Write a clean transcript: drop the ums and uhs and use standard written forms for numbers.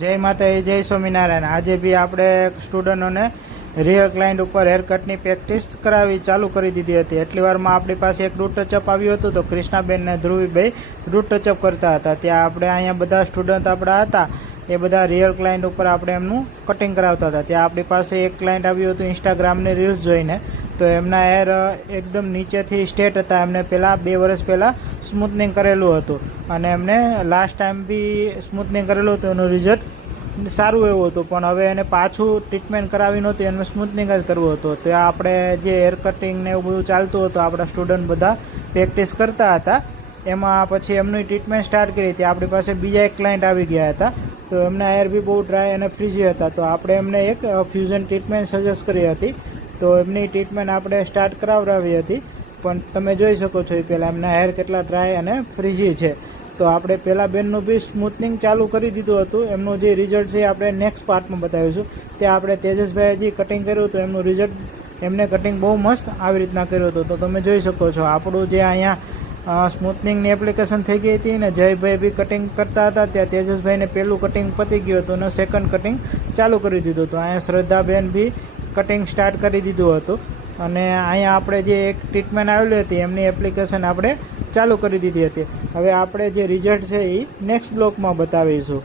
જય માતાજી, જય સ્વામિનારાયણ। આજે બી આપણે સ્ટુડન્ટોને રિયલ ક્લાયન્ટ ઉપર હેર કટની પ્રેક્ટિસ કરાવી ચાલુ કરી દીધી હતી। એટલી વારમાં આપણી પાસે એક રૂટ ટચઅપ આવ્યું હતું, તો કૃષ્ણાબેન ને ધ્રુવીભાઈ રૂટ ટચઅપ કરતા હતા। ત્યાં આપણે અહીંયા બધા સ્ટુડન્ટ આપણા હતા, એ બધા રિયલ ક્લાયન્ટ ઉપર આપણે એમનું કટિંગ કરાવતા હતા। ત્યાં આપણી પાસે એક ક્લાયન્ટ આવ્યું હતું ઇન્સ્ટાગ્રામની રીલ્સ જોઈને, તો એમના હેર એકદમ નીચેથી સ્ટ્રેટ હતા। એમને પહેલાં 2 વર્ષ પહેલાં સ્મૂથનિંગ કરેલું હતું અને એમને લાસ્ટ ટાઈમ બી સ્મૂથનિંગ કરેલું હતું, એનું રિઝલ્ટ સારું એવું હતું। પણ હવે એને પાછું ટ્રીટમેન્ટ કરાવી નહોતી, એને સ્મૂથનિંગ જ કરવું હતું। તો આપણે જે હેર કટિંગ ને એવું બધું ચાલતું હતું, આપણા સ્ટુડન્ટ બધા પ્રેક્ટિસ કરતા હતા। એમાં પછી એમની ટ્રીટમેન્ટ સ્ટાર્ટ કરી હતી। આપણી પાસે બીજા એક ક્લાયન્ટ આવી ગયા હતા, તો એમના હેર બી બહુ ડ્રાય અને ફ્રીઝી હતા, તો આપણે એમને એક ફ્યુઝન ટ્રીટમેન્ટ સજેસ્ટ કરી હતી। તો એમની ટ્રીટમેન્ટ આપણે સ્ટાર્ટ કરાવડાવી હતી, પણ તમે જોઈ શકો છો એ પહેલાં એમના હેર કેટલા ડ્રાય અને ફ્રીઝી છે। તો આપણે પહેલાં બેનનું બી સ્મૂથનિંગ ચાલુ કરી દીધું હતું। એમનું જે રિઝલ્ટ છે આપણે નેક્સ્ટ પાર્ટમાં બતાવીશું। ત્યાં આપણે તેજસભાઈએ જે કટિંગ કર્યું હતું, એમનું રિઝલ્ટ એમને કટિંગ બહુ મસ્ત આવી રીતના કર્યું હતું। તો તમે જોઈ શકો છો આપણું જે અહીંયા સ્મૂથનિંગની એપ્લિકેશન થઈ ગઈ હતી ને જયભાઈ બી કટિંગ કરતા હતા। ત્યાં તેજસભાઈને પહેલું કટિંગ પતી ગયું હતું અને સેકન્ડ કટિંગ ચાલુ કરી દીધું હતું। અહીંયા શ્રદ્ધાબેન બી કટિંગ સ્ટાર્ટ કરી દીધું હતું અને અહીંયા આપણે જે એક ટ્રીટમેન્ટ આવેલી હતી એમની એપ્લિકેશન આપણે ચાલુ કરી દીધી હતી। હવે આપણે જે રિઝલ્ટ છે એ નેક્સ્ટ બ્લોકમાં બતાવીશું।